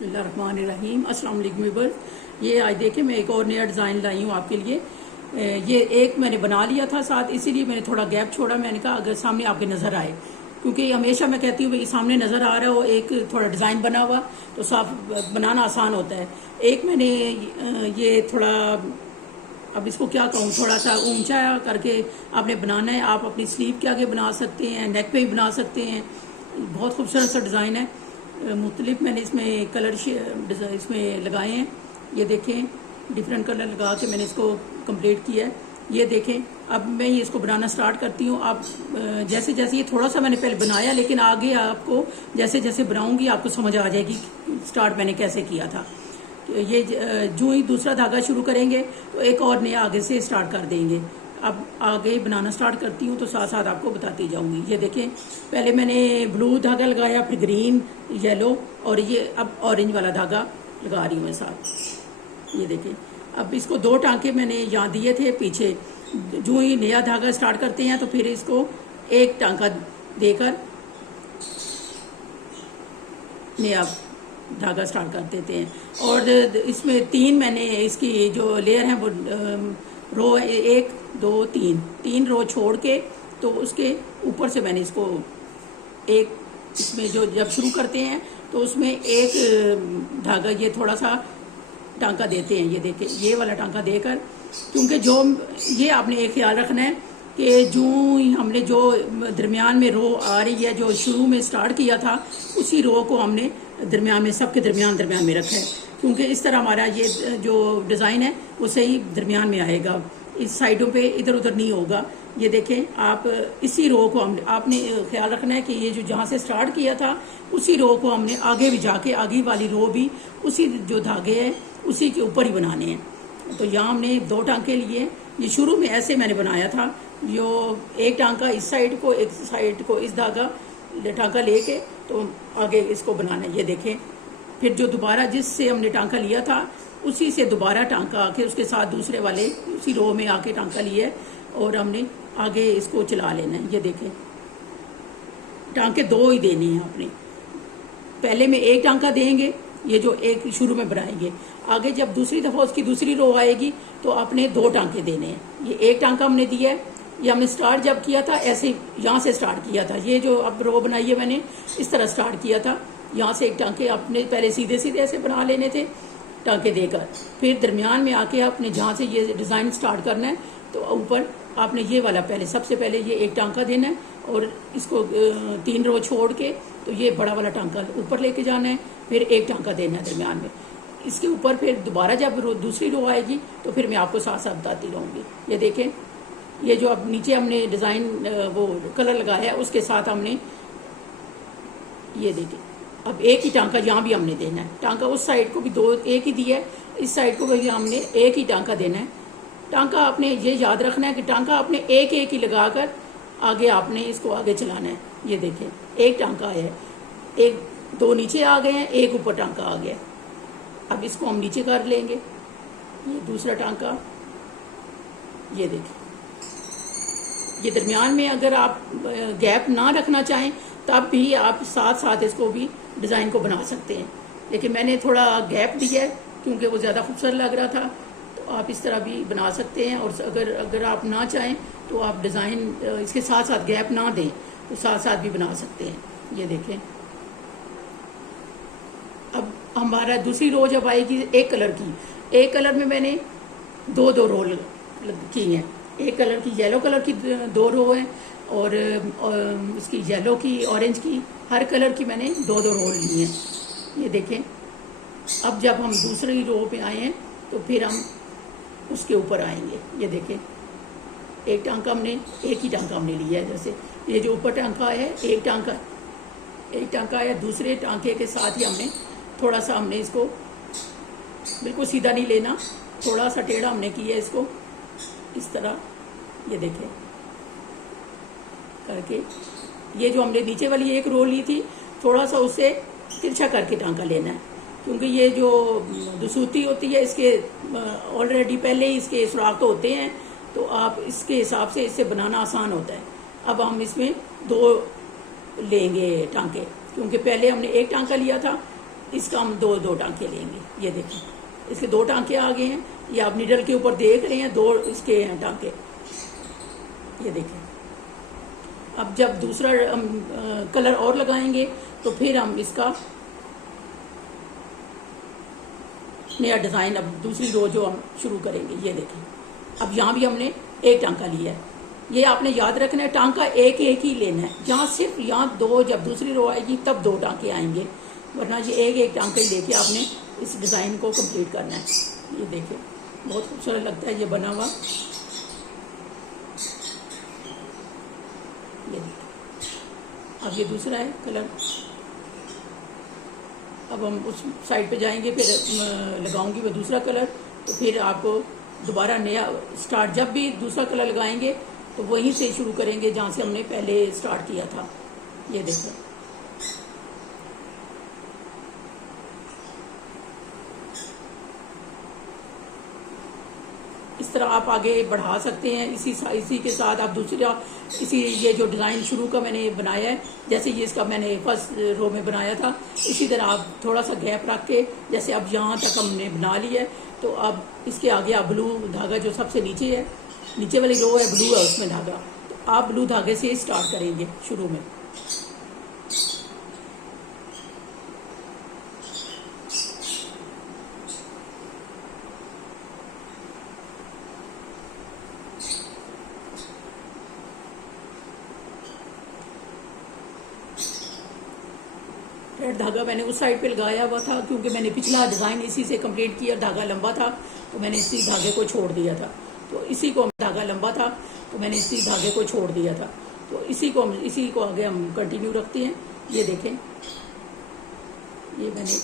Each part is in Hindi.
बिस्मिल्लाहिर्रहमानिर्रहीम। अस्सलाम वालेकुम व्यूअर्स। ये आज देखें मैं एक और नया डिज़ाइन लाई हूँ आपके लिए। ये एक मैंने बना लिया था साथ, इसीलिए मैंने थोड़ा गैप छोड़ा। मैंने कहा अगर सामने आपके नज़र आए, क्योंकि हमेशा मैं कहती हूँ भाई सामने नज़र आ रहा हो एक थोड़ा डिज़ाइन बना हुआ तो साफ बनाना आसान होता है। एक मैंने ये थोड़ा, अब इसको क्या कहूँ, थोड़ा सा ऊंचा करके आपने बनाना है। आप अपनी स्लीव के आगे बना सकते हैं, नेक पे भी बना सकते हैं। बहुत खूबसूरत सा डिज़ाइन है। मुख्तलिफ मैंने इसमें कलर इसमें लगाए हैं। ये देखें, डिफरेंट कलर लगा के मैंने इसको कंप्लीट किया है। ये देखें, अब मैं ये इसको बनाना स्टार्ट करती हूँ। आप जैसे जैसे, ये थोड़ा सा मैंने पहले बनाया, लेकिन आगे आपको जैसे जैसे बनाऊंगी आपको समझ आ जाएगी स्टार्ट मैंने कैसे किया था। ये जो ही दूसरा धागा शुरू करेंगे तो एक और नया आगे से स्टार्ट कर देंगे। अब आगे बनाना स्टार्ट करती हूँ तो साथ साथ आपको बताती जाऊंगी। ये देखें, पहले मैंने ब्लू धागा लगाया, फिर ग्रीन, येलो, और ये अब ऑरेंज वाला धागा लगा रही हूँ मैं साथ। ये देखें, अब इसको दो टांके मैंने यहाँ दिए थे पीछे। जो ही नया धागा स्टार्ट करते हैं तो फिर इसको एक टांका देकर नया धागा स्टार्ट कर देते हैं। और इसमें तीन मैंने इसकी जो लेयर है वो रो, एक दो तीन रो छोड़ के, तो उसके ऊपर से मैंने इसको एक, इसमें जो जब शुरू करते हैं तो उसमें एक धागा ये थोड़ा सा टांका देते हैं। ये देखें, ये वाला टांका देकर, क्योंकि जो ये आपने एक ख्याल रखना है कि जो हमने जो दरमियान में रो आ रही है, जो शुरू में स्टार्ट किया था, उसी रो को हमने दरमियान में, सबके दरमियान में रखा है, क्योंकि इस तरह हमारा ये जो डिज़ाइन है वो सही दरमियान में आएगा। इस साइडों पे इधर उधर नहीं होगा। ये देखें, आप इसी रो को आपने ख्याल रखना है कि ये जो जहाँ से स्टार्ट किया था उसी रो को हमने आगे भी जाके, आगे वाली रो भी उसी जो धागे है उसी के ऊपर ही बनाने हैं। तो यहाँ हमने दो टांके लिए। ये शुरू में ऐसे मैंने बनाया था, जो एक टांका इस साइड को, एक साइड को इस धागा टांका लेके तो आगे इसको बनाना है। ये देखें, फिर जो दोबारा जिससे हमने टांका लिया था उसी से दोबारा टांका आके उसके साथ दूसरे वाले उसी रो में आके टांका लिया है और हमने आगे इसको चला लेना है। ये देखें, टांके दो ही देने हैं आपने। पहले में एक टांका देंगे, ये जो एक शुरू में बनाएंगे, आगे जब दूसरी दफा उसकी दूसरी रो आएगी तो आपने दो टांके देने हैं। ये एक टांका हमने दिया है, ये हमने स्टार्ट जब किया था ऐसे यहाँ से स्टार्ट किया था। ये जो अब रो बनाई है मैंने इस तरह स्टार्ट किया था। यहाँ से एक टांके आपने पहले सीधे सीधे ऐसे बना लेने थे टांके देकर, फिर दरमियान में आके आपने जहाँ से ये डिज़ाइन स्टार्ट करना है तो ऊपर आपने ये वाला पहले, सबसे पहले ये एक टांका देना है और इसको तीन रो छोड़ के तो ये बड़ा वाला टांका ऊपर लेके जाना है, फिर एक टांका देना है दरमियान में। इसके ऊपर फिर दोबारा जब दूसरी रो आएगी तो फिर मैं आपको साथ साथ बताती रहूँगी। ये देखें, ये जो अब नीचे हमने डिज़ाइन वो कलर लगाया है उसके साथ हमने, ये देखें, अब एक ही टांका यहाँ भी हमने देना है। टांका उस साइड को भी दो एक ही दिया है, इस साइड को भी हमने एक ही टांका देना है। टांका आपने ये याद रखना है कि टांका आपने एक एक ही लगाकर आगे आपने इसको आगे चलाना है। ये देखें, एक टांका आया है, एक दो नीचे आ गए हैं, एक ऊपर टांका आ गया। अब इसको हम नीचे कर लेंगे। ये दूसरा टांका, ये देखें, ये दरमियान में अगर आप गैप ना रखना चाहें तब भी आप साथ साथ इसको भी डिज़ाइन को बना सकते हैं, लेकिन मैंने थोड़ा गैप दिया है क्योंकि वो ज़्यादा खूबसूरत लग रहा था। तो आप इस तरह भी बना सकते हैं, और अगर आप ना चाहें तो आप डिज़ाइन इसके साथ साथ गैप ना दें तो साथ साथ भी बना सकते हैं। ये देखें, अब हमारा दूसरी रो जब आएगी एक कलर की, एक कलर में मैंने दो दो रो की हैं। एक कलर की, येलो कलर की दो रो है, और इसकी येलो की, ऑरेंज की, हर कलर की मैंने दो दो रो ली हैं। ये देखें, अब जब हम दूसरी रो पे आए हैं तो फिर हम उसके ऊपर आएंगे। ये देखें, एक टांका हमने, एक ही टांका हमने लिया है। जैसे ये जो ऊपर टांका है, एक टांका है, दूसरे टांके के साथ ही हमने थोड़ा सा, हमने इसको बिल्कुल सीधा नहीं लेना, थोड़ा सा टेढ़ा हमने किया इसको इस तरह। ये देखें करके, ये जो हमने नीचे वाली एक रो ली थी थोड़ा सा उससे तिरछा करके टांका लेना है, क्योंकि ये जो दुसूती होती है इसके ऑलरेडी पहले ही इसके सुराख तो होते हैं, तो आप इसके हिसाब से इससे बनाना आसान होता है। अब हम इसमें दो लेंगे टांके, क्योंकि पहले हमने एक टांका लिया था इसका हम दो दो टांके लेंगे। ये देखें, इसके दो टांके आ गए हैं। ये आप निडल के ऊपर देख रहे हैं, दो इसके हैं टांके। ये देखें। अब जब दूसरा हम कलर और लगाएंगे तो फिर हम इसका नया डिज़ाइन, अब दूसरी रो जो हम शुरू करेंगे। ये देखें, अब यहाँ भी हमने एक टांका लिया है। ये आपने याद रखना है, टांका एक एक ही लेना है। जहाँ सिर्फ यहाँ दो, जब दूसरी रो आएगी तब दो टांके आएंगे, वरना ये एक एक टांका ही लेके आपने इस डिज़ाइन को कंप्लीट करना है। ये देखिए, बहुत खूबसूरत लगता है ये बना हुआ। ये देखिए, अब ये दूसरा है कलर। अब हम उस साइड पे जाएंगे, फिर लगाऊंगी मैं दूसरा कलर। तो फिर आपको दोबारा नया स्टार्ट, जब भी दूसरा कलर लगाएंगे तो वहीं से शुरू करेंगे जहाँ से हमने पहले स्टार्ट किया था। ये देखो, इस तरह आप आगे बढ़ा सकते हैं। इसी के साथ आप दूसरा, ये जो डिज़ाइन शुरू का मैंने बनाया है, जैसे ये इसका मैंने फर्स्ट रो में बनाया था, इसी तरह आप थोड़ा सा गैप रख के, जैसे अब यहाँ तक हमने बना लिया है, तो अब इसके आगे आप ब्लू धागा जो सबसे नीचे है, नीचे वाली रो है ब्लू है, उसमें धागा, तो आप ब्लू धागे से स्टार्ट करेंगे शुरू में। रेड धागा मैंने उस साइड पे लगाया हुआ था, क्योंकि मैंने पिछला डिज़ाइन इसी से कंप्लीट किया। धागा लंबा था तो मैंने इसी धागे को छोड़ दिया था। तो इसी को, धागा लंबा था तो मैंने इसी धागे को छोड़ दिया था। तो इसी को आगे हम कंटिन्यू रखते हैं। ये देखें, ये मैंने,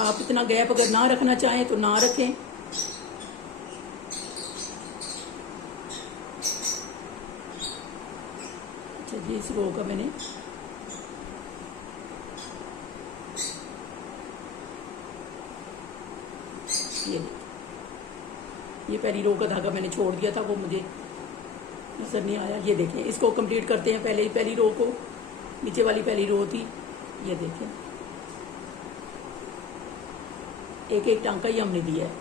आप इतना गैप अगर ना रखना चाहें तो ना रखें। अच्छा जी, इस रो का मैंने ये पहली रो का धागा मैंने छोड़ दिया था, वो मुझे नजर नहीं आया। ये देखें, इसको कंप्लीट करते हैं। पहली रो को, नीचे वाली पहली रो थी। ये देखें, एक एक टांका ही हमने दिया है।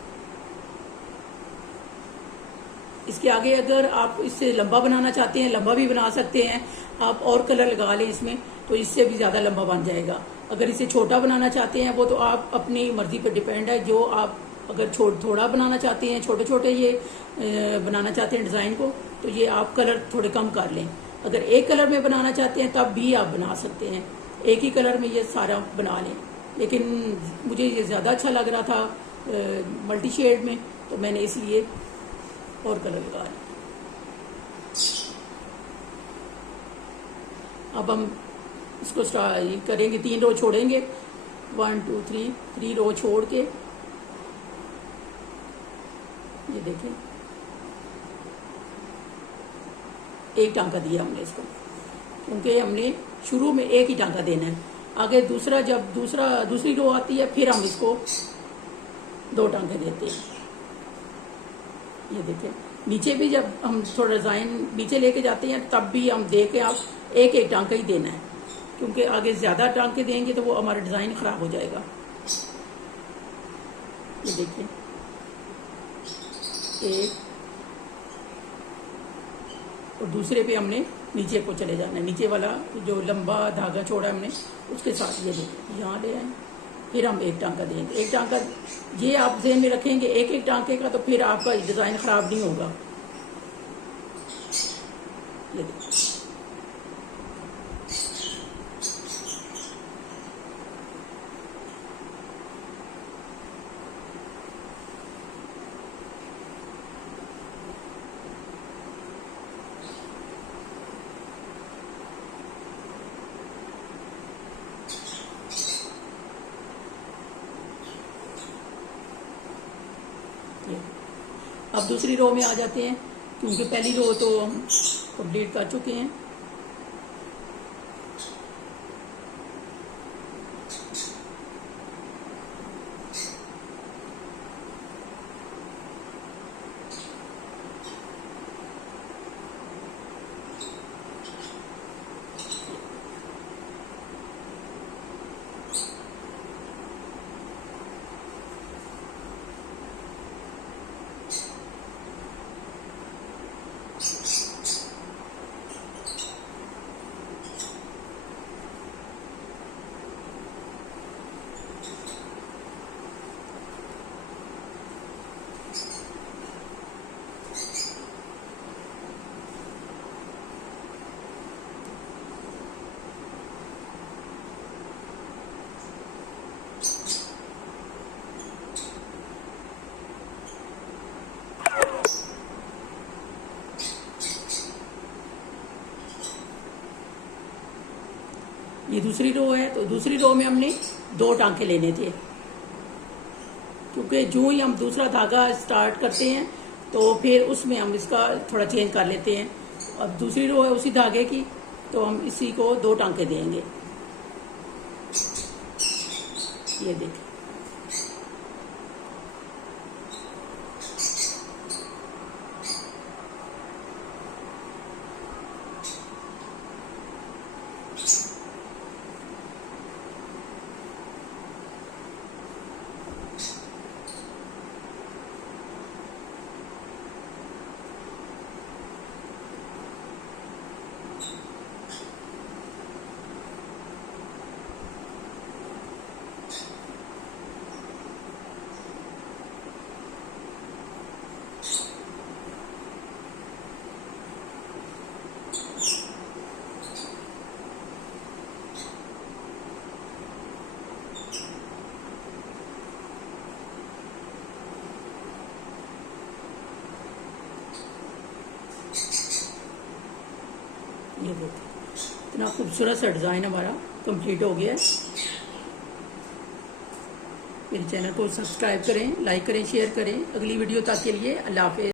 इसके आगे अगर आप इससे लंबा बनाना चाहते हैं, लंबा भी बना सकते हैं आप, और कलर लगा लें इसमें, तो इससे भी ज़्यादा लंबा बन जाएगा। अगर इसे छोटा बनाना चाहते हैं, वो तो आप अपनी मर्जी पर डिपेंड है। जो आप अगर थोड़ा बनाना चाहते हैं, छोटे छोटे ये बनाना चाहते हैं डिज़ाइन को, तो ये आप कलर थोड़े कम कर लें। अगर एक कलर में बनाना चाहते हैं तब भी आप बना सकते हैं, एक ही कलर में ये सारा बना लें। लेकिन मुझे ये ज़्यादा अच्छा लग रहा था मल्टी शेड में, तो मैंने इसलिए और कलर लगा लिया। अब हम इसको करेंगे, 3 रो छोड़ेंगे, 1 2 3 रो छोड़ के, ये देखें, एक टांका दिया हमने इसको, क्योंकि हमने शुरू में एक ही टांका देना है। आगे जब दूसरी रो आती है, फिर हम इसको 2 टांके देते हैं। ये देखें, नीचे भी जब हम थोड़ा डिज़ाइन नीचे लेके जाते हैं, तब भी हम दे के आप एक एक टांका ही देना है, क्योंकि आगे ज़्यादा टांके देंगे तो वो हमारा डिज़ाइन ख़राब हो जाएगा। ये देखिए, एक, और दूसरे पे हमने नीचे को चले जाना है। नीचे वाला जो लंबा धागा छोड़ा हमने, उसके साथ ये देखिए यहाँ ले आए, फिर हम एक टांका देंगे। एक टांका ये आप ध्यान में रखेंगे, एक एक टांके का, तो फिर आपका डिज़ाइन ख़राब नहीं होगा। ये देखिए, अब दूसरी रो में आ जाते हैं, क्योंकि पहली रो तो हम कंप्लीट कर चुके हैं। दूसरी रो है, तो दूसरी रो में हमने 2 टांके लेने थे, क्योंकि जो ही हम दूसरा धागा स्टार्ट करते हैं तो फिर उसमें हम इसका थोड़ा चेंज कर लेते हैं। अब दूसरी रो है उसी धागे की, तो हम इसी को 2 टांके देंगे। ये देखिए, ये देखिए, इतना खूबसूरत सा डिज़ाइन हमारा कंप्लीट हो गया है। मेरे चैनल को सब्सक्राइब करें, लाइक करें, शेयर करें। अगली वीडियो तक के लिए अल्लाह हाफिज़।